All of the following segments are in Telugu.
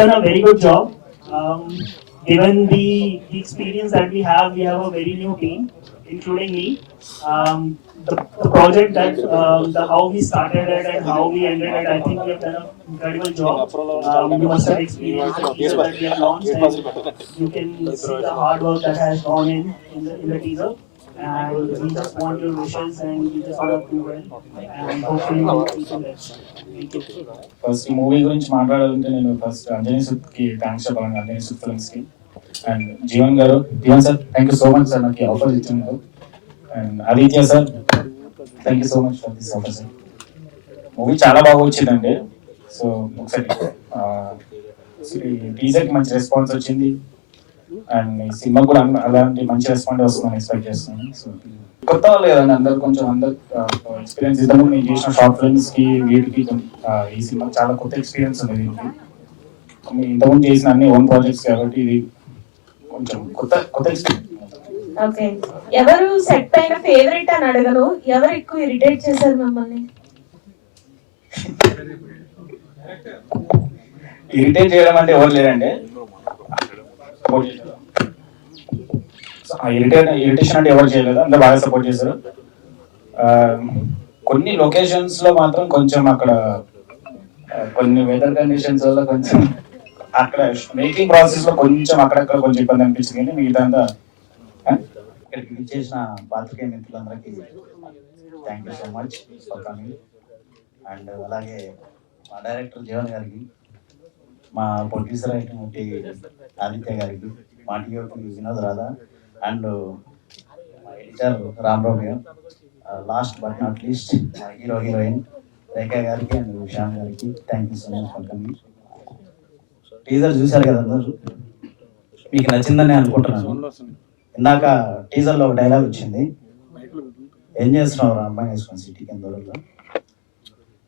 done a very good job. Given the experience that we have a very new team, including me. The project that how we started it and how we ended it, I think we have done an incredible job. You must have experienced the teaser that we have launched, and you can see the hard work that has gone in the teaser. And we just want your wishes, and we just want to do well, and hopefully we'll keep in touch. Thank you. First ఈ మూవీ గురించి మాట్లాడాలంటే నేను ఫస్ట్ అంజనీ సుత్కి థ్యాంక్స్ చెప్పాలని, అంజనీ సుత్ ఫిల్మ్స్కి అండ్ జీవన్ గారు. Jeevan sir thank you so much sir నాకు ఆఫర్ ఇచ్చినందుకు. And Aditya sir thank you so much for this offer sir. Movie చాలా బాగా వచ్చిందండి. సో ఒకసారి టీజర్కి మంచి రెస్పాన్స్ వచ్చింది అండ్ ఈ సినిమా కూడా అలాంటి మంచి రెస్పాన్స్ వస్తుందని ఎక్స్పెక్ట్ చేస్తున్నాను. సో కొత్త వాళ్ళు కదండి అందరు, కొంచెం అందరు ఎక్స్పీరియన్స్ ఇద్దాము. నేను చేసిన షార్ట్ ఫిల్మ్స్కి వీటికి ఈ సినిమా చాలా కొత్త ఎక్స్పీరియన్స్ ఉంది. దీనికి ఇంతకుముందు చేసిన అన్ని ఓన్ ప్రాజెక్ట్స్ కాబట్టి ఇది కొంచెం కొత్త ఎక్స్పీరియన్స్. ఓకే, ఎవరు సెట్ పైన ఫేవరెట్ అని అడగను, ఎవరు ఎక్కువ ఇరిటేట్ చేశారు మిమ్మల్ని? ఇరిటేట్ చేయడం అంటే ఎవరు లేరండి. ఇరిటేషన్ అంటే ఎవరు చేయలేదు, అందరూ బాగా సపోర్ట్ చేశారు. కొన్ని లొకేషన్స్ లో మాత్రం కొంచెం అక్కడ కొన్ని వెదర్ కండిషన్స్ వల్ల కొంచెం అక్కడ మేకింగ్ ప్రాసెస్ లో కొంచెం అక్కడక్కడ కొంచెం ఇబ్బంది అనిపించింది. కానీ మిగతా ఇక్కడికి విచ్చేసిన పాత్రికేయ మిత్రులందరికీ thank you so much for coming. And అలాగే మా డైరెక్టర్ జీవన్ గారికి, మా ప్రొడ్యూసర్ అయినటువంటి ఆదిత్య గారికి, మా టీఓపి వినోద్ రాధా అండ్ మా ఎడిటర్ రామరావు గారు, లాస్ట్ బట్ నాట్ లీస్ట్ మా హీరోయిన్ రేఖ గారికి అండ్ శ్యామ్ గారికి thank you so much for coming. Teaser చూశారు కదా అందరూ, మీకు నచ్చిందని అనుకుంటున్నాను. ఇందాక టీజర్లో ఒక డైలాగ్ వచ్చింది, ఏం చేస్తున్నావు రా అమ్మాయి వేసుకొని సిటీ కింద దొరకదా,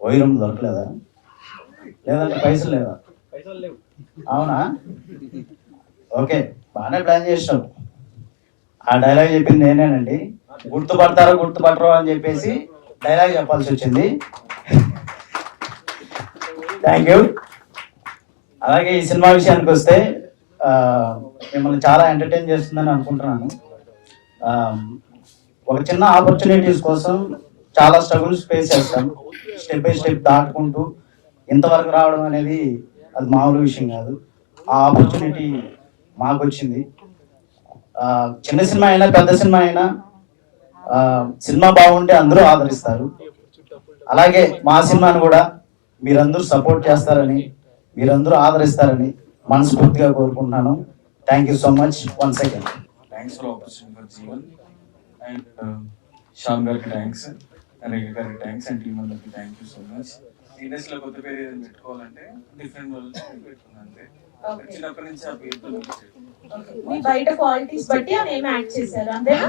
ఓయిరం దొరకలేదా, లేదంటే పైసలు లేదా? అవునా, ఓకే బాగానే ప్లాన్ చేసినావు. ఆ డైలాగ్ చెప్పింది నేనేనండి. గుర్తుపడతారో గుర్తుపట్టరో అని చెప్పేసి డైలాగ్ చెప్పాల్సి వచ్చింది. Thank you. అలాగే ఈ సినిమా విషయానికి వస్తే మిమ్మల్ని చాలా ఎంటర్టైన్ చేస్తుందని అనుకుంటున్నాను. ఒక చిన్న ఆపర్చునిటీస్ కోసం చాలా స్ట్రగుల్స్ ఫేస్ చేస్తాం. స్టెప్ బై స్టెప్ దాటుకుంటూ ఇంతవరకు రావడం అనేది అది మామూలు విషయం కాదు. ఆ ఆపర్చునిటీ మాకు వచ్చింది. చిన్న సినిమా అయినా పెద్ద సినిమా అయినా సినిమా బాగుంటే అందరూ ఆదరిస్తారు. అలాగే మా సినిమాను కూడా మీరందరూ సపోర్ట్ చేస్తారని, మీరందరూ ఆదరిస్తారని మనస్ఫూర్తిగా కోరుకుంటున్నాను. Thank you so much once again. Thanks for opportunity for Jeevan and Shyam గారికి థ్యాంక్స్, రేఖ గారికి థ్యాంక్స్ అండ్ టీమ్ అందరికి థ్యాంక్ యూ సో మచ్. ఇండస్ట్రీలో కొత్త పేరు ఏదైనా పెట్టుకోవాలంటే డిఫరెంట్ వాళ్ళు పెట్టుకున్నాను అంతే. చిన్నప్పటి నుంచి ఆ పేరుతో మీ బయట క్వాలిటీస్ బట్టి ఆ నేమ్ యాడ్ చేశారు అంతేనా?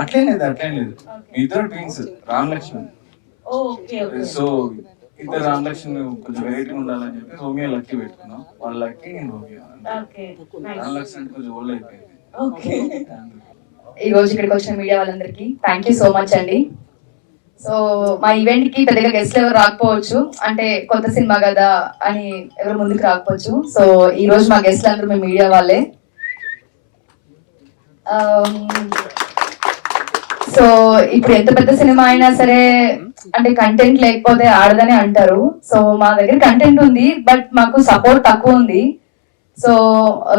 అట్లేం లేదు. ఇద్దరు twins Ram Lakshman. Okay okay. So ఇద్దరు రామ్ లక్ష్మణ్ కొంచెం వెరైటీ ఉండాలని చెప్పి రోమియో లక్కీ పెట్టుకున్నాం. వాళ్ళ లక్కీ నేను రోమియో. ఓకే రామ్ లక్ష్మణ్ కొంచెం ఓల్డ్ అయిపోయింది. ఓకే. ఈ రోజు ఇక్కడికి వచ్చిన మీడియా వాళ్ళందరికీ థ్యాంక్ యూ సో మచ్ అండి. సో మా ఈవెంట్ కి పెద్దగా గెస్ట్లు ఎవరు రాకపోవచ్చు, అంటే కొత్త సినిమా కదా అని ఎవరు ముందుకు రాకపోవచ్చు. సో ఈ రోజు మా గెస్ట్లు అందరూ మేము మీడియా వాళ్ళే. సో ఇప్పుడు ఎంత పెద్ద సినిమా అయినా సరే అంటే కంటెంట్ లేకపోతే ఆడదని అంటారు. సో మా దగ్గర కంటెంట్ ఉంది, బట్ మాకు సపోర్ట్ తక్కువ ఉంది. సో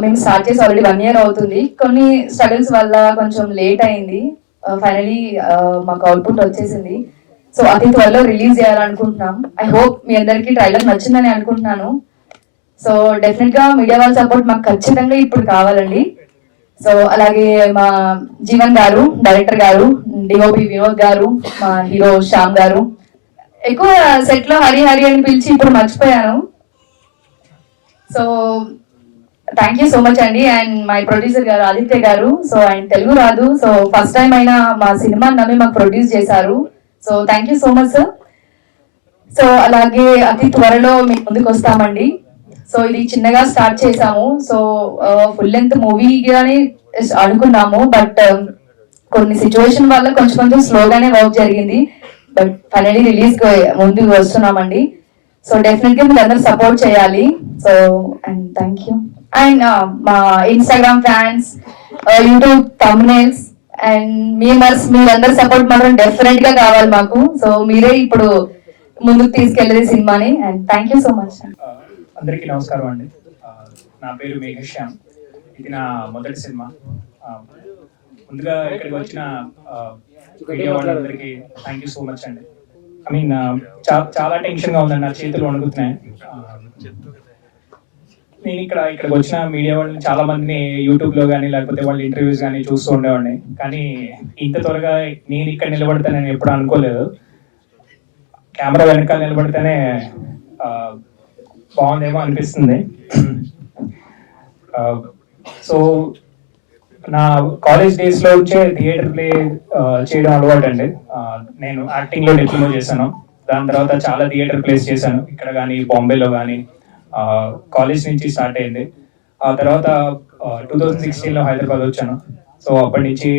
మేము స్టార్ట్ చేసి ఆల్రెడీ 1 year అవుతుంది. కొన్ని స్ట్రగుల్స్ వల్ల కొంచెం లేట్ అయింది. ఫైనలీ మాకు అవుట్పుట్ వచ్చేసింది. సో అతి త్వరలో రిలీజ్ చేయాలనుకుంటున్నాం. ఐ హోప్ మీ అందరికీ ట్రైలర్ నచ్చిందని అనుకుంటున్నాను. సో డెఫినెట్ గా మీడియా వాళ్ళ సపోర్ట్ మాకు ఖచ్చితంగా ఇప్పుడు కావాలండి. సో అలాగే మా జీవన్ గారు, డైరెక్టర్ గారు, డిఓపి వినోద్ గారు, మా హీరో శ్యామ్ గారు. ఎక్కువ సెట్ లో హరి హరి అని పిలిచి ఇప్పుడు మర్చిపోయాను. So thank you so much అండి. అండ్ మై ప్రొడ్యూసర్ గారు ఆదిత్య గారు. సో ఆయన తెలుగు రాదు, సో ఫస్ట్ టైం అయినా మా సినిమా నమ్మి మాకు ప్రొడ్యూస్ చేశారు. So thank you so much sir. So అలాగే అతి త్వరలో మేము ముందుకు వస్తామండి. సో ఇది చిన్నగా స్టార్ట్ చేసాము. సో ఫుల్ లెంత్ మూవీగానే అనుకున్నాము, బట్ కొన్ని సిచ్యువేషన్ వల్ల కొంచెం స్లోగానే వర్క్ జరిగింది. బట్ ఫైనలీ రిలీజ్ ముందుకు వస్తున్నామండి. సో డెఫినెట్గా మీరు అందరూ సపోర్ట్ చేయాలి. So and thank you. And మా Instagram fans, YouTube thumbnails and memers, మీరందరూ సపోర్ట్ మాత్రం డెఫినెట్ గా కావాలి మాకు. సో మీరే ఇప్పుడు ముందుకు తీసుకెళ్ళేది సినిమాని. And thank you so much. అందరికీ నమస్కారం అండి. నా పేరు మేఘశ్యామ్. ఇది నా మొదటి సినిమా. ముందుగా ఇక్కడికి వచ్చిన మీడియా వాళ్ళందరికీ థ్యాంక్ యూ సో మచ్ అండి. ఐ మీన్ చాలా టెన్షన్గా ఉందండి, నా చేతులు వణుకుతున్నాయి. నేను ఇక్కడికి వచ్చిన మీడియా వాళ్ళని చాలా మందిని యూట్యూబ్లో కానీ లేకపోతే వాళ్ళ ఇంటర్వ్యూస్ కానీ చూస్తూ ఉండేవాడిని. కానీ ఇంత త్వరగా నేను ఇక్కడ నిలబడతానని ఎప్పుడు అనుకోలేదు. కెమెరా వెనకాల నిలబడితేనే బాగుందేమో అనిపిస్తుంది. సో నా కాలేజ్ డేస్లో వచ్చే థియేటర్ ప్లే చేయడం అలవాటు అండి. నేను యాక్టింగ్లో డిప్లొమా చేశాను. దాని తర్వాత చాలా థియేటర్ ప్లేస్ చేశాను, ఇక్కడ కానీ బాంబేలో కానీ. కాలేజ్ నుంచి స్టార్ట్ అయింది. ఆ తర్వాత 2016లో హైదరాబాద్ వచ్చాను. సో అప్పటి నుంచి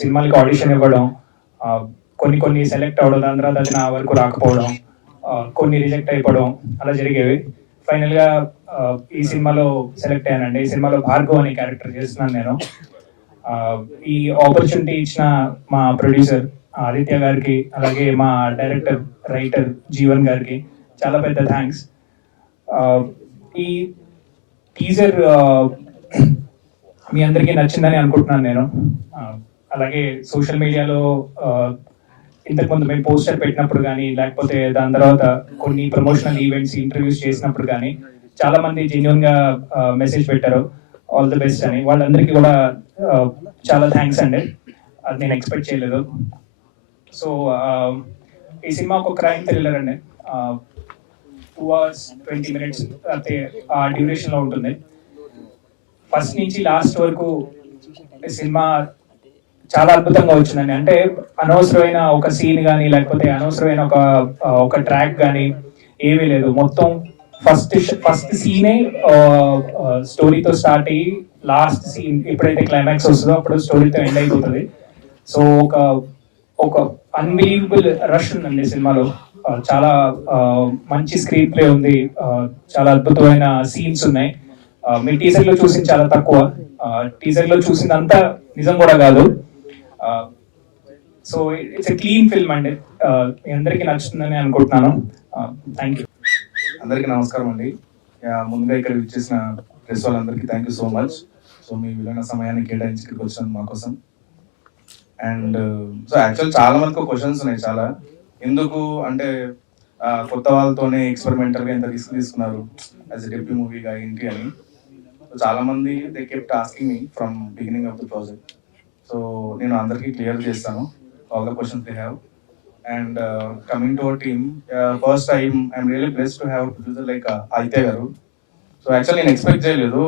సినిమాలకి ఆడిషన్ ఇవ్వడం, కొన్ని సెలెక్ట్ అవ్వడం, దాని తర్వాత అది నా వరకు రాకపోవడం, కొన్ని రిజెక్ట్ అయిపోవడం అలా జరిగేవి. ఫైనల్గా ఈ సినిమాలో సెలెక్ట్ అయ్యానండి. ఈ సినిమాలో భార్గవ్ అనే క్యారెక్టర్ చేస్తున్నాను నేను. ఈ ఆపర్చునిటీ ఇచ్చిన మా ప్రొడ్యూసర్ ఆదిత్య గారికి, అలాగే మా డైరెక్టర్ రైటర్ జీవన్ గారికి చాలా పెద్ద థ్యాంక్స్. ఈ టీజర్ మీ అందరికీ నచ్చిందని అనుకుంటున్నాను నేను. అలాగే సోషల్ మీడియాలో ఇంతకుముందు మేము పోస్టర్ పెట్టినప్పుడు కానీ లేకపోతే దాని తర్వాత కొన్ని ప్రమోషనల్ ఈవెంట్స్ ఇంటర్వ్యూస్ చేసినప్పుడు కానీ చాలా మంది జెన్యున్ గా మెసేజ్ పెట్టారు, ఆల్ ది బెస్ట్ అని. వాళ్ళందరికీ కూడా చాలా థ్యాంక్స్ అండి. అది నేను ఎక్స్పెక్ట్ చేయలేదు. సో ఈ సినిమా ఒక క్రైమ్ థ్రిల్లర్ అండి. 2 hours 20 minutes అయితే ఆ డ్యూరేషన్లో ఉంటుంది. ఫస్ట్ నుంచి లాస్ట్ వరకు ఈ సినిమా చాలా అద్భుతంగా వచ్చిందండి. అంటే అనవసరమైన ఒక సీన్ కానీ లేకపోతే అనవసరమైన ఒక ట్రాక్ కానీ ఏమీ లేదు. మొత్తం ఫస్ట్ సీనే స్టోరీతో స్టార్ట్ అయ్యి లాస్ట్ సీన్ ఎప్పుడైతే క్లైమాక్స్ వస్తుందో అప్పుడు స్టోరీతో ఎండ్ అయిపోతుంది. సో ఒక అన్బిలీవబుల్ రష్ ఉందండి సినిమాలో. చాలా మంచి స్క్రీన్ ప్లే ఉంది, చాలా అద్భుతమైన సీన్స్ ఉన్నాయి. మీ టీజర్లో చూసింది చాలా తక్కువ, టీజర్లో చూసిందంతా నిజం కూడా కాదు. So it's a clean film అండి. మీ అందరికీ నచ్చుతుందని అనుకుంటున్నాను. Thank you. అందరికీ నమస్కారం అండి. ముందుగా ఇక్కడ విచ్చేసిన ప్రెస్ వాళ్ళందరికీ thank you so much. So మీ విలువైన సమయాన్ని కేటాయించి ఇక్కడికి వచ్చినందుకు మా కోసం. అండ్ సో యాక్చువల్ చాలా మందికి క్వశ్చన్స్ ఉన్నాయి. చాలా ఎందుకు అంటే కొత్త వాళ్ళతోనే ఎక్స్పెరిమెంటల్గా ఇంత రిస్క్ తీసుకున్నారు యాజ్ ఎ డెబ్యూ మూవీగా ఏంటి అని. సో చాలా మంది they kept asking me from beginning of the project. So నేను అందరికీ క్లియర్ చేస్తాను all the questions they have. And coming to our team, first I'm really blessed to have a producer like Aditya garu. So actually నేను ఎక్స్పెక్ట్ చేయలేదు,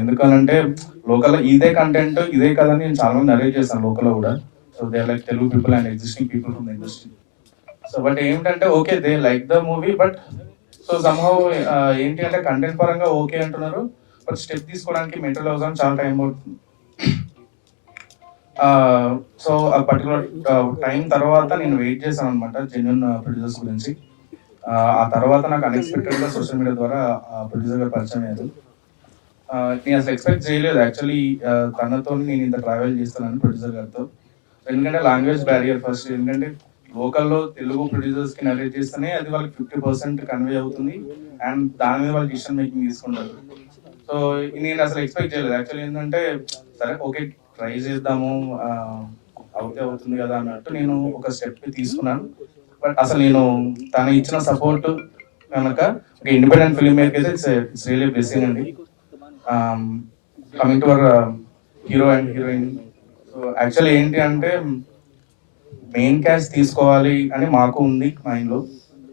ఎందుకనంటే లోకల్లో ఇదే కంటెంట్ ఇదే కదని నేను చాలా మంది నరేట్ చేస్తాను లోకల్లో కూడా. So they are like Telugu people and existing people from the industry. So but ఏంటంటే okay they like the movie, but so somehow ఏంటి అంటే కంటెంట్ పరంగా ఓకే అంటున్నారు, బట్ స్టెప్ తీసుకోవడానికి మెంటల్ అవసరం చాలా టైం పడుతుంది. సో ఆ పర్టికులర్ టైం తర్వాత నేను వెయిట్ చేశాను అనమాట జెన్యున్ ప్రొడ్యూసర్స్ గురించి. ఆ తర్వాత నాకు అన్ఎక్స్పెక్టెడ్గా సోషల్ మీడియా ద్వారా ప్రొడ్యూసర్ గారు పరిచయం అయ్యారు. నేను అసలు ఎక్స్పెక్ట్ చేయలేదు యాక్చువల్లీ తనతో నేను ఇంత ట్రావెల్ చేస్తానని ప్రొడ్యూసర్ గారితో. ఎందుకంటే లాంగ్వేజ్ బ్యారియర్ ఫస్ట్, ఎందుకంటే లోకల్లో తెలుగు ప్రొడ్యూసర్స్కి నరేట్ చేస్తేనే అది వాళ్ళకి 50% కన్వే అవుతుంది అండ్ దాని మీద వాళ్ళు డిసిషన్ మేకింగ్ తీసుకుంటారు. సో నేను అసలు ఎక్స్పెక్ట్ చేయలేదు యాక్చువల్లీ. ఏంటంటే సరే ఓకే ట్రై చేద్దాము అవుతుంది కదా అన్నట్టు నేను ఒక స్టెప్ తీసుకున్నాను. బట్ అసలు నేను తను ఇచ్చిన సపోర్ట్ కనుక ఒక ఇండిపెండెంట్ ఫిల్మ్ మేకర్ అయితే ఇట్స్ రియల్లీ బ్లెస్సింగ్ అండి. Coming to our hero and heroine, so actually ఏంటి అంటే మెయిన్ క్యాస్ట్ తీసుకోవాలి అని మాకు ఉంది మైండ్లో,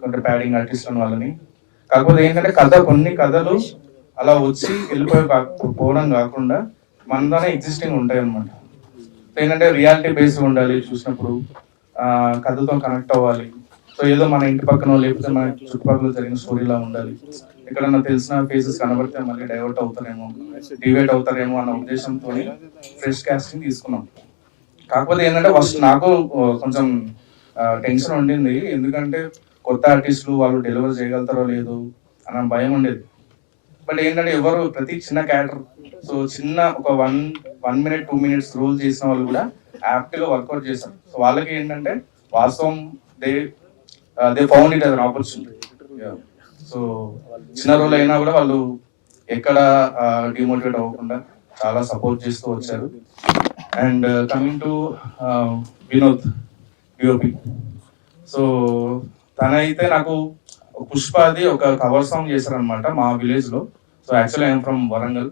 కొంత ప్యాడింగ్ ఆర్టిస్ట్ అని వాళ్ళని. కాకపోతే ఏంటంటే కొన్ని కథలు అలా వచ్చి పోవడం కాకుండా మనతోనే ఎగ్జిస్టింగ్ ఉంటాయి అనమాట. ఏంటంటే రియాలిటీ బేస్డ్ ఉండాలి, చూసినప్పుడు కథతో కనెక్ట్ అవ్వాలి. సో ఏదో మన ఇంటి పక్కన లేకపోతే మన చుట్టుపక్కల జరిగిన స్టోరీలా ఉండాలి. ఎక్కడన్నా తెలిసిన ఫేసెస్ కనబడితే మళ్ళీ డైవర్ట్ అవుతారేమో, డివేట్ అవుతారేమో అన్న ఉద్దేశంతో ఫ్రెష్ కాస్టింగ్ తీసుకున్నాం. కాకపోతే ఏంటంటే ఫస్ట్ నాకు కొంచెం టెన్షన్ ఉండింది, ఎందుకంటే కొత్త ఆర్టిస్టులు వాళ్ళు డెలివర్ చేయగలుగుతారో లేదో అన్న భయం ఉండేది. బట్ ఏంటంటే ఎవరు ప్రతి చిన్న క్యారెక్టర్, సో చిన్న ఒక 1 minute 2 minutes రోల్ చేసిన వాళ్ళు కూడా యాప్ట్గా వర్కౌట్ చేశారు. సో వాళ్ళకి ఏంటంటే వాస్తవం they found it as an opportunity. So చిన్న రోల్ అయినా కూడా వాళ్ళు ఎక్కడ డిమోటివేట్ అవ్వకుండా చాలా సపోర్ట్ చేస్తూ వచ్చారు. And coming to Vinod DOP, so తనైతే నాకు పుష్పది ఒక కవర్ సాంగ్ చేశారనమాట మా విలేజ్లో. So actually I'm from Warangal.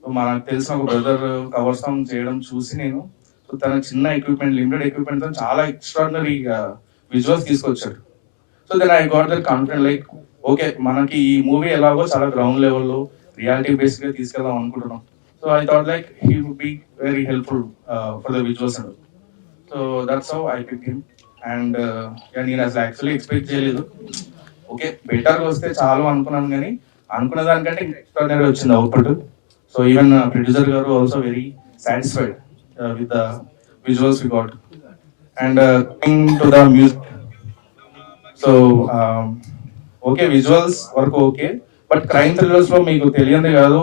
So మనకు తెలిసిన ఒక బ్రదర్ కవర్ సాంగ్ చేయడం చూసి నేను, సో తన చిన్న ఎక్విప్మెంట్, లిమిటెడ్ ఎక్విప్మెంట్తో చాలా ఎక్స్ట్రాడినరీ విజువల్స్ తీసుకొచ్చాడు. So then I got that confident, like okay మనకి ఈ మూవీ ఎలాగో చాలా గ్రౌండ్ లెవెల్లో రియాలిటీ బేస్డ్గా తీసుకెళ్దాం అనుకుంటున్నాం. So I thought like he would be very helpful for the visuals and so that's how I pick him. And నేను అసలు యాక్చువల్లీ ఎక్స్పెక్ట్ చేయలేదు, ఓకే బెటర్గా వస్తే చాలు అనుకున్నాను, కానీ అనుకున్న దానికంటే ఎక్స్ట్రాడినరీ వచ్చింది అవుట్పుట్. సో ఈవెన్ ప్రొడ్యూసర్ గారు also very satisfied with the visuals we got. And coming to the music, so okay visuals వరకు ఓకే, బట్ క్రైమ్ థ్రిల్లర్స్లో మీకు తెలియదే కాదు,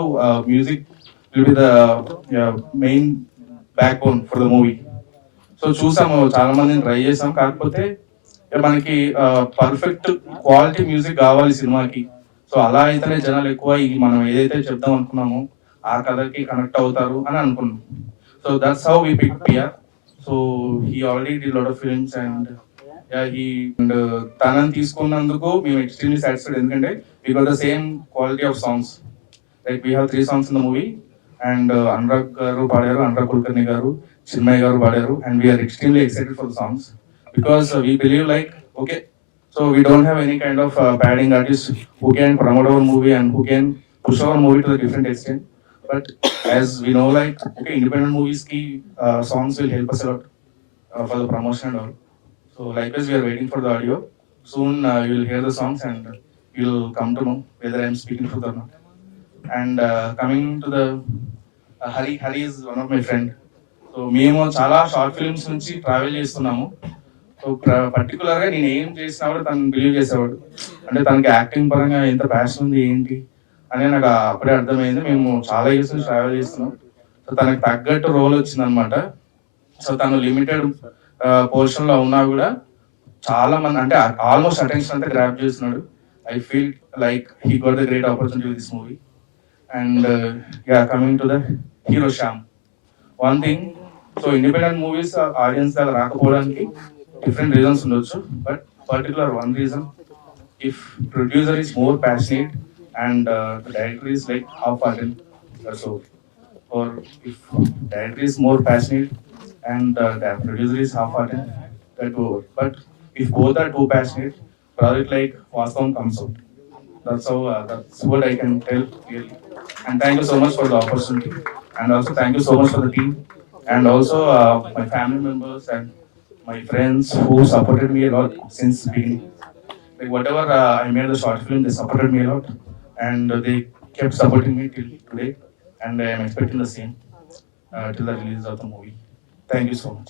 music will be the main backbone for the movie. So చూసాము, చాలా మందిని ట్రై చేసాం, కాకపోతే మనకి పర్ఫెక్ట్ క్వాలిటీ మ్యూజిక్ కావాలి సినిమాకి. సో అలా అయితేనే జనాలు ఎక్కువ ఈ మనం ఏదైతే చెప్దాం అనుకున్నామో ఆ కథకి కనెక్ట్ అవుతారు అని అనుకున్నాం. So that's how we pick PR. So he already did lot of films and and తనని తీసుకున్నందుకు మేము ఎక్స్ట్రీమ్లీ సాటిస్ఫైడ్, ఎందుకంటే we got the same quality of songs. Like we have 3 songs in the movie. And Anurag గారు పాడారు, అనురాగ్ కుల్కర్ణి గారు, చిన్మయ్ గారు పాడారు. And we're extremely excited for the songs because we believe like, okay, so we don't have any kind of padding artists who can promote our movie and who can push our movie to a different extent. But as we know, like, okay, independent movies ki songs will help us a lot for the promotion and all. So likewise, we are waiting for the audio. Soon you will hear the songs and you will come to know whether I am speaking truth or not. And coming to the Hari is one of my friend. So మేము చాలా షార్ట్ ఫిల్మ్స్ నుంచి ట్రావెల్ చేస్తున్నాము. సో పర్టికులర్గా నేను ఏం చేసినా కూడా తను బిలీవ్ చేసేవాడు, అంటే తనకి యాక్టింగ్ పరంగా ఎంత ప్యాషన్ ఉంది ఏంటి అని నాకు అప్పుడే అర్థమైంది. మేము చాలా ఇయర్స్ నుంచి ట్రావెల్ చేస్తున్నాం. సో తనకి తగ్గట్టు రోల్ వచ్చిందనమాట. సో తను లిమిటెడ్ పోర్షన్లో ఉన్నా కూడా చాలా మంది, అంటే ఆల్మోస్ట్ అటెన్షన్ అంతా గ్రాప్ చేస్తున్నాడు. I feel like he got the great opportunity with this movie. And coming to the hero Shyam, one thing, so independent movies audience దగ్గర రాకపోవడానికి different reasons ఉండొచ్చు, but particular one reason, if producer is more passionate and the director is like half-hearted, that's all. Or if director is more passionate and the producer is half-hearted, that go over. But if both are too passionate, project like Vastavam comes out. That's how that's what I can tell clearly. And thank you so much for the opportunity, and also thank you so much for the team, and also my family members and my friends who supported me a lot since beginning. Like whatever I made the short film, they supported me a lot, and they kept supporting me till today, and I am expecting the same till the release of the movie. Thank you so much.